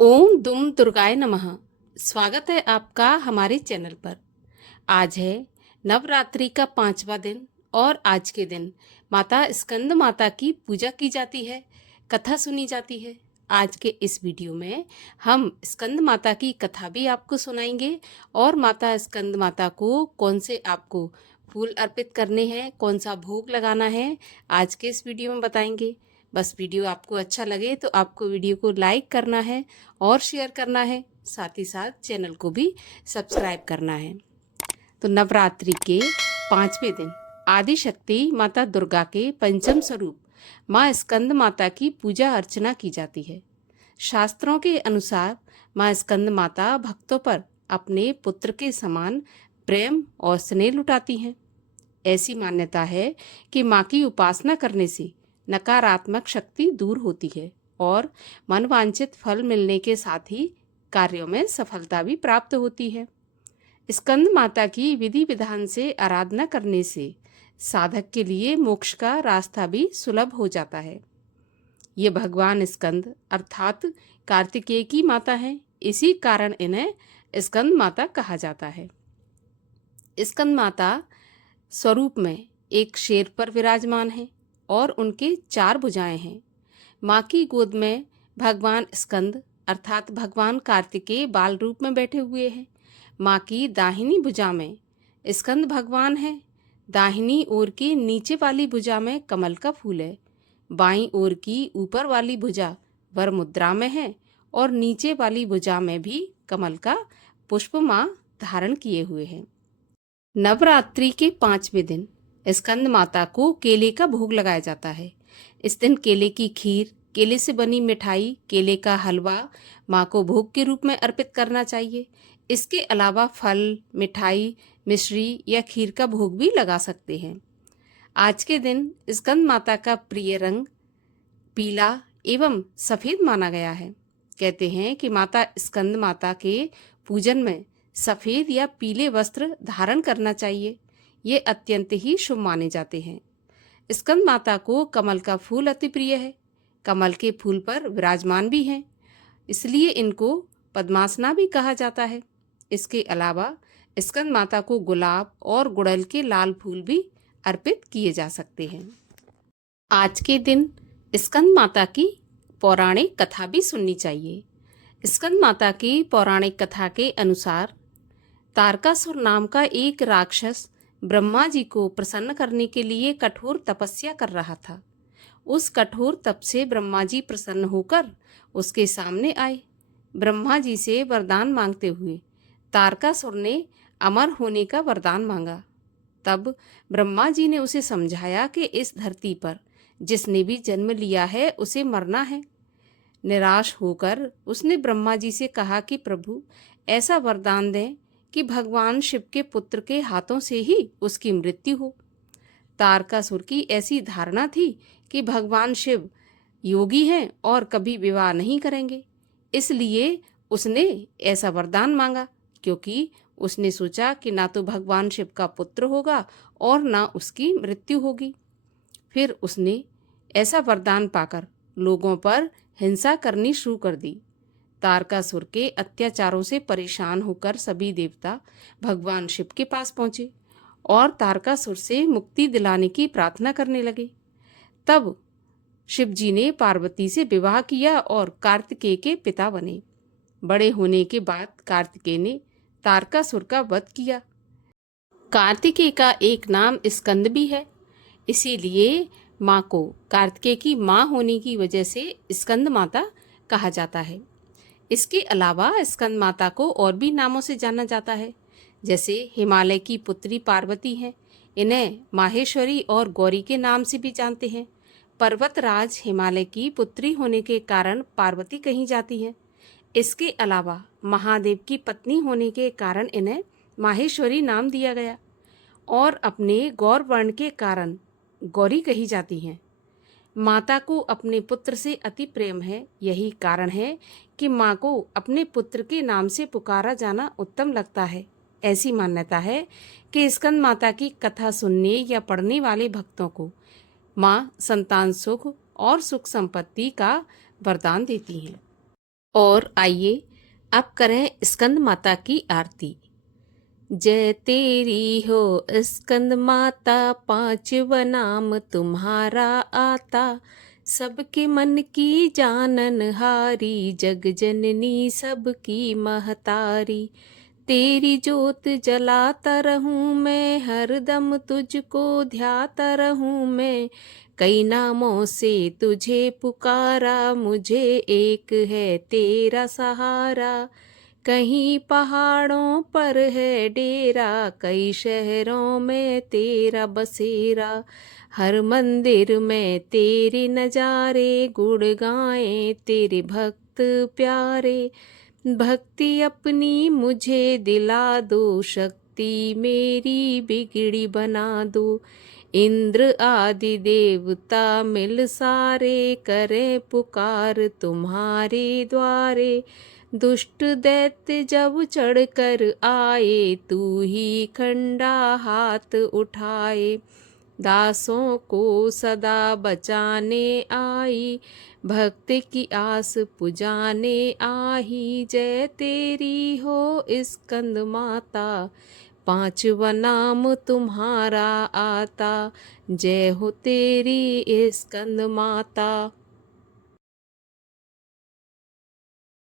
ओम दुम दुर्गाय नमः। स्वागत है आपका हमारे चैनल पर। आज है नवरात्रि का 5वां दिन और आज के दिन माता स्कंद माता की पूजा की जाती है, कथा सुनी जाती है। आज के इस वीडियो में हम स्कंद माता की कथा भी आपको सुनाएंगे और माता स्कंद माता को कौन से आपको फूल अर्पित करने हैं, कौन सा भोग लगाना है, आज के इस वीडियो में बताएंगे। बस वीडियो आपको अच्छा लगे तो आपको वीडियो को लाइक करना है और शेयर करना है, साथ ही साथ चैनल को भी सब्सक्राइब करना है। तो नवरात्रि के 5वें दिन आदि शक्ति माता दुर्गा के पंचम स्वरूप माँ स्कंद माता की पूजा अर्चना की जाती है। शास्त्रों के अनुसार माँ स्कंद माता भक्तों पर अपने पुत्र के समान प्रेम और स्नेह लुटाती हैं। ऐसी मान्यता है कि माँ की उपासना करने से नकारात्मक शक्ति दूर होती है और मनवांछित फल मिलने के साथ ही कार्यों में सफलता भी प्राप्त होती है। स्कंद माता की विधि विधान से आराधना करने से साधक के लिए मोक्ष का रास्ता भी सुलभ हो जाता है। ये भगवान स्कंद अर्थात कार्तिकेय की माता है, इसी कारण इन्हें स्कंद माता कहा जाता है। स्कंद माता स्वरूप में एक शेर पर विराजमान है और उनके 4 भुजाएं हैं। माँ की गोद में भगवान स्कंद अर्थात भगवान कार्तिकेय बाल रूप में बैठे हुए हैं। माँ की दाहिनी भुजा में स्कंद भगवान है। दाहिनी ओर की नीचे वाली भुजा में कमल का फूल है। बाईं ओर की ऊपर वाली भुजा वर मुद्रा में है और नीचे वाली भुजा में भी कमल का पुष्प माँ धारण किए हुए हैं। नवरात्रि के 5वें दिन स्कंद माता को केले का भोग लगाया जाता है। इस दिन केले की खीर, केले से बनी मिठाई, केले का हलवा माँ को भोग के रूप में अर्पित करना चाहिए। इसके अलावा फल, मिठाई, मिश्री या खीर का भोग भी लगा सकते हैं। आज के दिन स्कंद माता का प्रिय रंग पीला एवं सफेद माना गया है। कहते हैं कि माता स्कंद माता के पूजन में सफेद या पीले वस्त्र धारण करना चाहिए। ये अत्यंत ही शुभ माने जाते हैं। स्कंद माता को कमल का फूल अति प्रिय है। कमल के फूल पर विराजमान भी हैं, इसलिए इनको पद्मासना भी कहा जाता है। इसके अलावा स्कंद माता को गुलाब और गुड़हल के लाल फूल भी अर्पित किए जा सकते हैं। आज के दिन स्कंद माता की पौराणिक कथा भी सुननी चाहिए। स्कंद माता की पौराणिक कथा के अनुसार तारकासुर नाम का एक राक्षस ब्रह्मा जी को प्रसन्न करने के लिए कठोर तपस्या कर रहा था। उस कठोर तप से ब्रह्मा जी प्रसन्न होकर उसके सामने आए। ब्रह्मा जी से वरदान मांगते हुए तारकासुर ने अमर होने का वरदान मांगा। तब ब्रह्मा जी ने उसे समझाया कि इस धरती पर जिसने भी जन्म लिया है उसे मरना है। निराश होकर उसने ब्रह्मा जी से कहा कि प्रभु, ऐसा वरदान दें कि भगवान शिव के पुत्र के हाथों से ही उसकी मृत्यु हो। तारकासुर की ऐसी धारणा थी कि भगवान शिव योगी हैं और कभी विवाह नहीं करेंगे, इसलिए उसने ऐसा वरदान मांगा, क्योंकि उसने सोचा कि ना तो भगवान शिव का पुत्र होगा और ना उसकी मृत्यु होगी। फिर उसने ऐसा वरदान पाकर लोगों पर हिंसा करनी शुरू कर दी। तारकासुर के अत्याचारों से परेशान होकर सभी देवता भगवान शिव के पास पहुंचे और तारकासुर से मुक्ति दिलाने की प्रार्थना करने लगे। तब शिव जी ने पार्वती से विवाह किया और कार्तिकेय के पिता बने। बड़े होने के बाद कार्तिकेय ने तारकासुर का वध किया। कार्तिकेय का एक नाम स्कंद भी है, इसीलिए माँ को कार्तिकेय की माँ होने की वजह से स्कंद माता कहा जाता है। इसके अलावा स्कंद माता को और भी नामों से जाना जाता है, जैसे हिमालय की पुत्री पार्वती हैं। इन्हें माहेश्वरी और गौरी के नाम से भी जानते हैं। पर्वतराज हिमालय की पुत्री होने के कारण पार्वती कही जाती हैं। इसके अलावा महादेव की पत्नी होने के कारण इन्हें माहेश्वरी नाम दिया गया और अपने गौर वर्ण के कारण गौरी कही जाती हैं। माता को अपने पुत्र से अति प्रेम है, यही कारण है कि माँ को अपने पुत्र के नाम से पुकारा जाना उत्तम लगता है। ऐसी मान्यता है कि स्कंद माता की कथा सुनने या पढ़ने वाले भक्तों को माँ संतान सुख और सुख संपत्ति का वरदान देती हैं। और आइए अब करें स्कंद माता की आरती। जय तेरी हो स्कंद माता, पांचवा नाम तुम्हारा आता। सबके मन की जानन हारी, जग जननी सबकी महतारी। तेरी जोत जलाता रहूं मैं, हरदम तुझको ध्याता रहूं मैं। कई नामों से तुझे पुकारा, मुझे एक है तेरा सहारा। कहीं पहाड़ों पर है डेरा, कई शहरों में तेरा बसेरा। हर मंदिर में तेरे नजारे, गुण गाएं तेरे भक्त प्यारे। भक्ति अपनी मुझे दिला दो, शक्ति मेरी बिगड़ी बना दो। इंद्र आदि देवता मिल सारे, करें पुकार तुम्हारे द्वारे। दुष्ट दैत्य जब चढ़ कर आए, तू ही खंडा हाथ उठाए। दासों को सदा बचाने आई, भक्त की आस पुजाने आई। जय तेरी हो स्कंद माता, पांचवा नाम तुम्हारा आता। जय हो तेरी स्कंद माता।